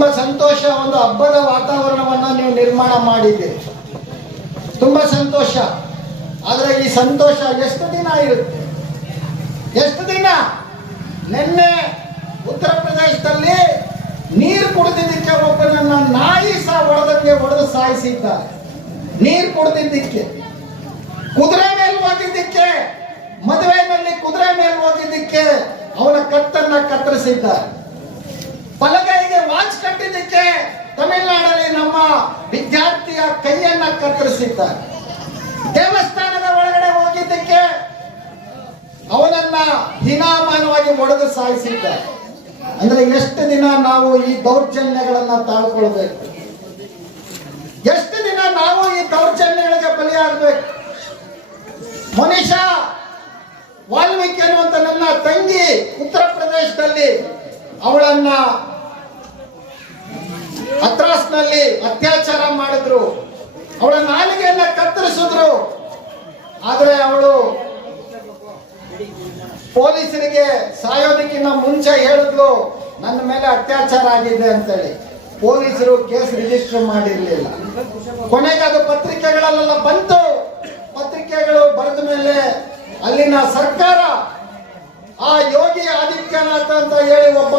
ತುಂಬಾ ಸಂತೋಷ ಒಂದು ಹಬ್ಬದ ವಾತಾವರಣವನ್ನ ನೀವು ನಿರ್ಮಾಣ ಮಾಡಿದ್ದೀರಿ ತುಂಬಾ ಸಂತೋಷ. ಆದ್ರೆ ಈ ಸಂತೋಷ ಎಷ್ಟು ದಿನ ಇರುತ್ತೆ? ಎಷ್ಟು ದಿನ? ನಿನ್ನೆ ಉತ್ತರ ಪ್ರದೇಶದಲ್ಲಿ ನೀರು ಕುಡಿದಿದ್ದಕ್ಕೆ ಒಬ್ಬನನ್ನ ನಾಯಿ ಸಹ ಹೊಡೆದಂಗೆ ಒಡೆದು ಸಾಯಿಸಿದ್ದಾರೆ ನೀರು ಕುಡಿದಿದ್ದಕ್ಕೆ. ಕುದುರೆ ಮೇಲೆ ಹೋಗಿದ್ದಕ್ಕೆ. ಮದುವೆನಲ್ಲಿ ಕುದುರೆ ಮೇಲೆ ಹೋಗಿದ್ದಕ್ಕೆ ಅವನ ಕತ್ತನ್ನ ಕತ್ತರಿಸಿದ್ದಾರೆ ವಿದ್ಯಾರ್ಥಿಯ ಕೈಯನ್ನ ಕತ್ತರಿಸಿದ್ದಾರೆ. ದೇವಸ್ಥಾನದ ಒಳಗಡೆ ಹೋಗಿದ್ದಕ್ಕೆ ಅವನನ್ನ ಹೀನಾಮಾನವಾಗಿ ಒಡೆದು ಸಾಯಿಸಿದ್ದಾರೆ. ಅಂದ್ರೆ ಎಷ್ಟು ದಿನ ನಾವು ಈ ದೌರ್ಜನ್ಯಗಳನ್ನ ತಾಳ್ಕೊಳ್ಬೇಕು? ಎಷ್ಟು ದಿನ ನಾವು ಈ ದೌರ್ಜನ್ಯಗಳಿಗೆ ಬಲಿಯಾಗಬೇಕು? ಮನುಷ್ಯ ವಾಲ್ಮೀಕಿ ಅನ್ನುವಂತ ನನ್ನ ತಂಗಿ ಉತ್ತರ ಪ್ರದೇಶದಲ್ಲಿ ಅವಳನ್ನ ಹತ್ರಾಸ್ನಲ್ಲಿ ಅತ್ಯಾಚಾರ ಮಾಡಿದ್ರು. ಅವಳ ನಾಲಿಗೆಯನ್ನ ಕತ್ತರಿಸಿದ್ರು. ಆದ್ರೆ ಅವಳು ಪೊಲೀಸರಿಗೆ ಸಾಯೋದಕ್ಕಿಂತ ಮುಂಚೆ ಹೇಳಿದ್ಲು, ನನ್ನ ಮೇಲೆ ಅತ್ಯಾಚಾರ ಆಗಿದೆ ಅಂತೇಳಿ. ಪೊಲೀಸರು ಕೇಸ್ ರಿಜಿಸ್ಟರ್ ಮಾಡಿರ್ಲಿಲ್ಲ. ಕೊನೆಗೆ ಅದು ಪತ್ರಿಕೆಗಳಲ್ಲೆಲ್ಲ ಬಂತು. ಪತ್ರಿಕೆಗಳು ಬರೆದ ಮೇಲೆ ಅಲ್ಲಿನ ಸರ್ಕಾರ, ಆ ಯೋಗಿ ಆದಿತ್ಯನಾಥ್ ಅಂತ ಹೇಳಿ ಒಬ್ಬ